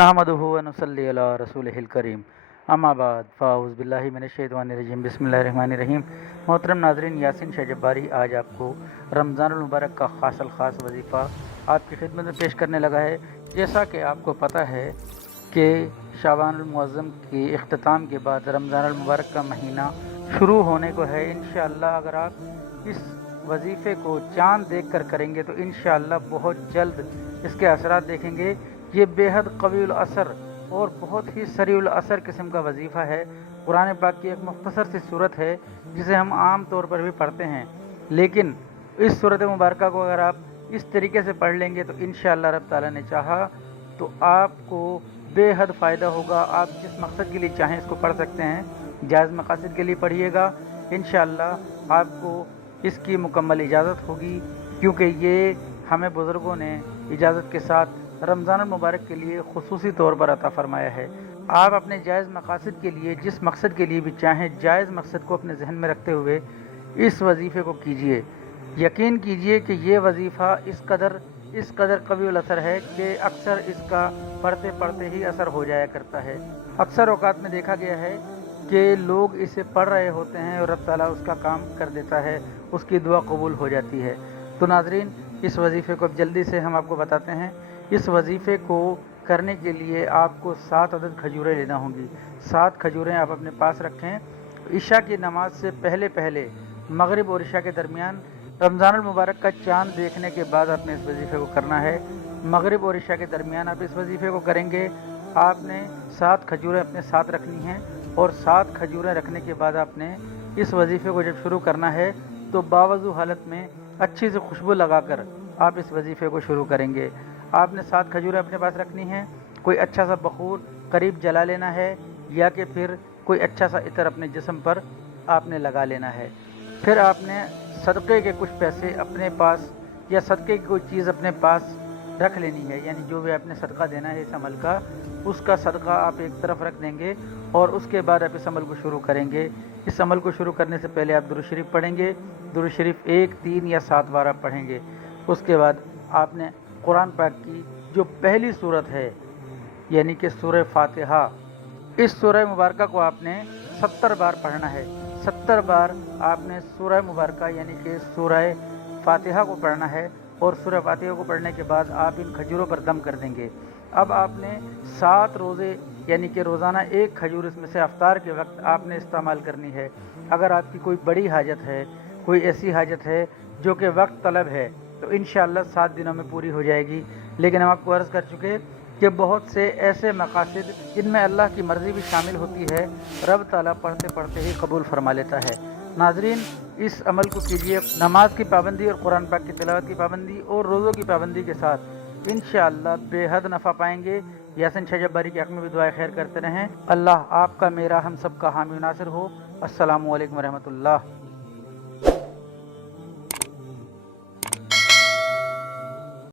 नहमदुहु व नुसल्ली अला रसूलिहिल करीम अम्मा बाद फ़ाऊज़ बिल्लाहि मिनश्शैतानिर्रजीम बिस्मिल्लाहिर्रहमानिर्रहीम। मोहतरम नाज़रीन, यासीन शाह जब्बारी आज आपको रमज़ानुल मुबारक का ख़ास वजीफ़ा आपकी खिदमत में पेश करने लगा है। जैसा कि आपको पता है कि शाबानुल मुअज़्ज़म के इख्तिताम के बाद रमज़ानुल मुबारक का महीना शुरू होने को है। इंशाअल्लाह अगर आप इस वजीफ़े को चाँद देख कर करेंगे तो इंशाअल्लाह बहुत जल्द इसके असरात देखेंगे। ये बेहद कवीउल असर और बहुत ही सरीउल असर किस्म का वजीफ़ा है। कुरान पाक की एक मुख्तसर सी सूरत है जिसे हम आम तौर पर भी पढ़ते हैं, लेकिन इस सूरत मुबारक को अगर आप इस तरीके से पढ़ लेंगे तो इंशाअल्लाह रब ताला ने चाहा तो आपको बेहद फ़ायदा होगा। आप जिस मकसद के लिए चाहें इसको पढ़ सकते हैं। जायज़ मकासद के लिए पढ़िएगा, इंशाअल्लाह आपको इसकी मुकम्मल इजाज़त होगी, क्योंकि ये हमें बुज़ुर्गों ने इजाज़त के साथ रमज़ान मुबारक के लिए खुसूसी तौर पर अता फ़रमाया है। आप अपने जायज़ मकासद के लिए जिस मकसद के लिए भी चाहें, जायज़ मकसद को अपने जहन में रखते हुए इस वजीफ़े को कीजिए। यकीन कीजिए कि ये वजीफ़ा इस कदर कवीउल असर है कि अक्सर इसका पढ़ते पढ़ते ही असर हो जाया करता है। अक्सर औक़ात में देखा गया है कि लोग इसे पढ़ रहे होते हैं और रब ताला उसका काम कर देता है, उसकी दुआ कबूल हो जाती है। तो नाज़रीन, इस वजीफ़े को अब जल्दी से हम आपको बताते हैं। इस वजीफ़े को करने के लिए आपको 7 अदद खजूरें लेना होंगी। 7 खजूरें आप अपने पास रखें। इशा की नमाज से पहले मगरिब और इशा के दरमियान रमज़ानुल मुबारक का चाँद देखने के बाद आपने इस वजीफ़े को करना है। मगरिब और इशा के दरमियान आप इस वजीफ़े को करेंगे। आपने 7 खजूरें अपने साथ रखनी हैं और 7 खजूरें रखने के बाद आपने इस वजीफ़े को जब शुरू करना है तो बावज़ू हालत में अच्छी सी खुशबू लगाकर आप इस वजीफ़े को शुरू करेंगे। आपने 7 खजूरें अपने पास रखनी हैं। कोई अच्छा सा बखूर करीब जला लेना है या कि फिर कोई अच्छा सा इत्र अपने जिस्म पर आपने लगा लेना है। फिर आपने सदक़े के कुछ पैसे अपने पास या सदक़े की कोई चीज़ अपने पास रख लेनी है, यानी जो भी आपने सदका देना है इस अमल का, उसका सदका आप एक तरफ रख देंगे और उसके बाद आप इस अमल को शुरू करेंगे। इस अमल को शुरू करने से पहले आप दुरूद शरीफ पढ़ेंगे। दुरूद शरीफ 1, 3 या 7 बार आप पढ़ेंगे। उसके बाद आपने कुरान पाक की जो पहली सूरत है यानी कि सूरह फातिहा, इस सूरह मुबारक को आपने 70 बार पढ़ना है। 70 बार आपने सूरह मुबारक यानी कि सूरह फातिहा को पढ़ना है और सूरह फातिहा को पढ़ने के बाद आप इन खजूरों पर दम कर देंगे। अब आपने 7 रोज़े यानी कि रोज़ाना 1 खजूर इसमें से अफ्तार के वक्त आपने इस्तेमाल करनी है। अगर आपकी कोई बड़ी हाजत है, कोई ऐसी हाजत है जो कि वक्त तलब है, तो इंशाअल्लाह 7 दिनों में पूरी हो जाएगी। लेकिन हम आपको अर्ज़ कर चुके कि बहुत से ऐसे मकासद जिनमें अल्लाह की मर्ज़ी भी शामिल होती है, रब ताला पढ़ते पढ़ते ही कबूल फरमा लेता है। नाज़रीन, इस अमल को कीजिए। नमाज की पाबंदी और कुरान पाक की तिलावत की पाबंदी और रोज़ों की पाबंदी के साथ इंशाअल्लाह बेहद नफ़ा पाएंगे। यासीन शाह जब्बारी के हक़ में भी दुआ खैर करते रहें। अल्लाह आपका, मेरा, हम सब का हामी नासिर हो। अस्सलामु अलैकुम व रहमतुल्लाह।